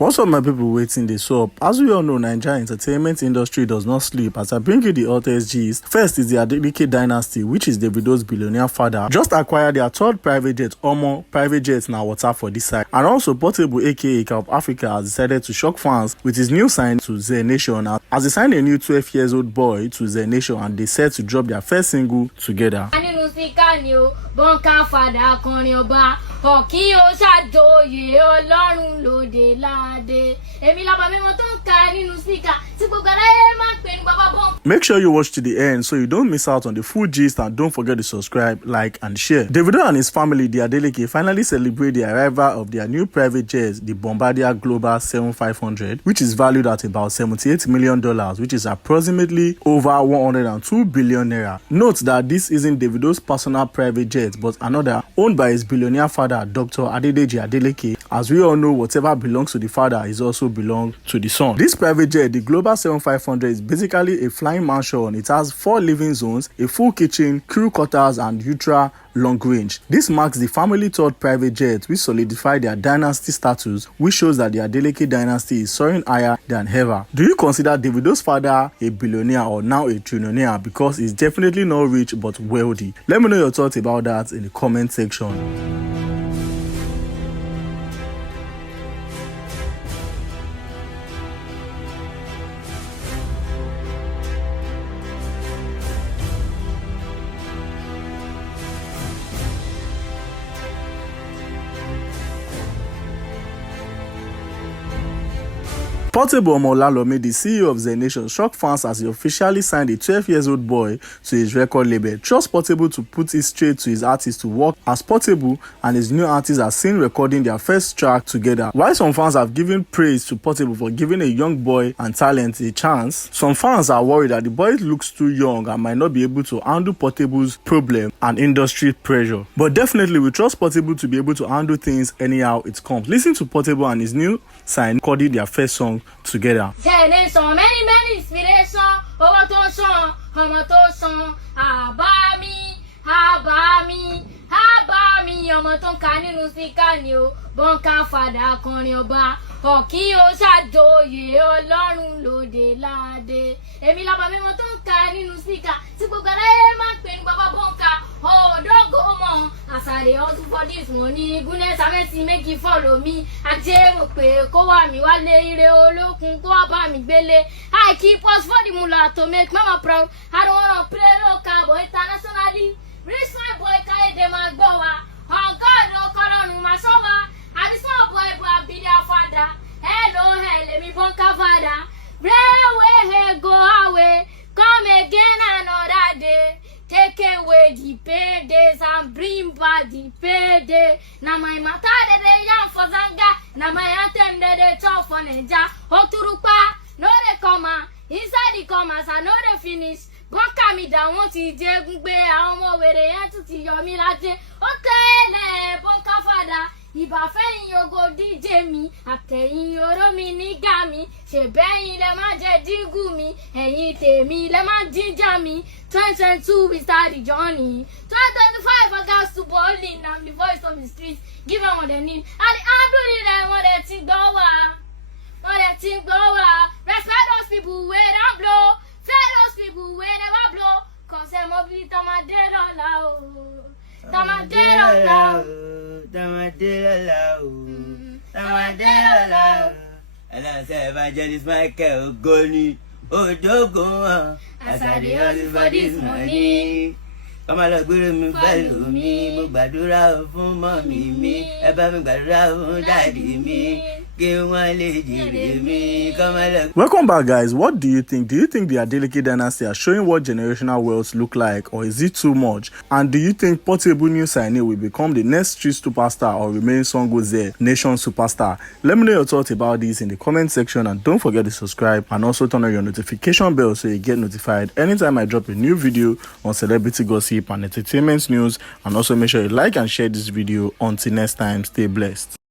What's up, my people waiting this up? As we all know, Nigerian entertainment industry does not sleep. As I bring you the hottest G's, first is the Adeleke dynasty, which is Davido's billionaire father, just acquired their third private jet. Private jets now water for this side. And also Portable aka Cup Africa has decided to shock fans with his new sign to Zeh Nation, as they signed a new 12-year-old boy to Zeh Nation and they set to drop their first single together. Make sure you watch to the end so you don't miss out on the full gist, and don't forget to subscribe, like and share. Davido and his family, the Adeleke, finally celebrate the arrival of their new private jet, the Bombardier Global 7500, which is valued at about $78 million, which is approximately over 102 billion naira. Note that this isn't Davido's personal private jet, but another owned by his billionaire father, Dr. Adedeji Adeleke. As we all know, whatever belongs to the father is also belong to the son. This private jet, the Global 7500, is basically a flying mansion. It has 4 living zones, a full kitchen, crew quarters, and ultra long range. This marks the family third private jet, which solidified their dynasty status, which shows that the Adeleke dynasty is soaring higher than ever. Do you consider Davido's father a billionaire or now a trillionaire? Because he's definitely not rich but wealthy. Let me know your thoughts about that in the comment section. Portable Omolalomi, the CEO of Zeh Nation, shocked fans as he officially signed a 12-year-old boy to his record label. Trust Portable to put it straight to his artist to work, as Portable and his new artist are seen recording their first track together. While some fans have given praise to Portable for giving a young boy and talent a chance, some fans are worried that the boy looks too young and might not be able to handle Portable's problem and industry pressure. But definitely we trust Portable to be able to handle things anyhow it comes. Listen to Portable and his new sign recording their first song together. Zeh Nation, many inspiration. Over to son, ọmọ tó son, Abami, ọmọ tó ń ka nínú síkà ni o, bọ́ǹkà fàdà akọrin ọba, ọ̀kí ó ṣàjòyè Ọlọ́run lóde láde. Èmi lọ́ba mímọ́ tó ń ka nínú síkà, tí gbogbo aráyé máa ń pè ní bàbá bọ́ǹkà, ọ̀dọ́gò mọ̀. As I dey hustle for this money, goodness and make you follow me. Ajé mo pé kó wá mi wálé, ire olókun kó wá bá mi gbélé. I keep us for the mullah to make mama proud. I don't wanna play local but internationally. Rich my boy Káyédé máa gbọ́ wa. On God ló kọ́lọ́run máa ṣọ́ wa. I be small boy but I be their father. Hello, èmi bọ́ǹkà father. Railway go away, come again another day. Take away the paydays and bring back the payday. Now my matter they young for Zanga. Now my anthem they chop for Naija. Oturupa, no they comma. Inside the commas I know they finish. Bọ́ǹkà mi dà wọ́n ti jẹ́ gbé àwọn ọmọ wèrè yẹn tún ti yọ mí lájẹ́. Ó tẹ́lẹ̀ bọ́ǹkà fàdà. Ìbàfẹ́yìn ogo DJ mi, àtẹ̀yìn oró mi nígà mi, ṣèbẹ́yìn lẹ má jẹ́ díngù mi, ẹ̀yin tèmi lẹ má jíjà mi. 2022 we start the journey. 2025 I got to bowling, I'm the voice of the streets, give them what they need. And I'm doing them what they think go Respect those people where they blow, fair those people where never blow. Cause I'm a bit of my dead all out. Evangelist Michael Goni Odogun, as I dey hustle for this money. Kọ́mọ lọ gbére mi pẹ̀lú mi, mo gbàdúrà fún mọ́mì mi, ẹ bá mi gbàdúrà fún dádì mi. Welcome back, guys. What do you think? Do you think the Adeleke dynasty are showing what generational wealth look like, or is it too much? And do you think Portable new signee will become the next street superstar or remain Songo Zeh Nation superstar? Let me know your thoughts about this in the comment section, and don't forget to subscribe and also turn on your notification bell so you get notified anytime I drop a new video on celebrity gossip and entertainment news. And also make sure you like and share this video. Until next time, stay blessed.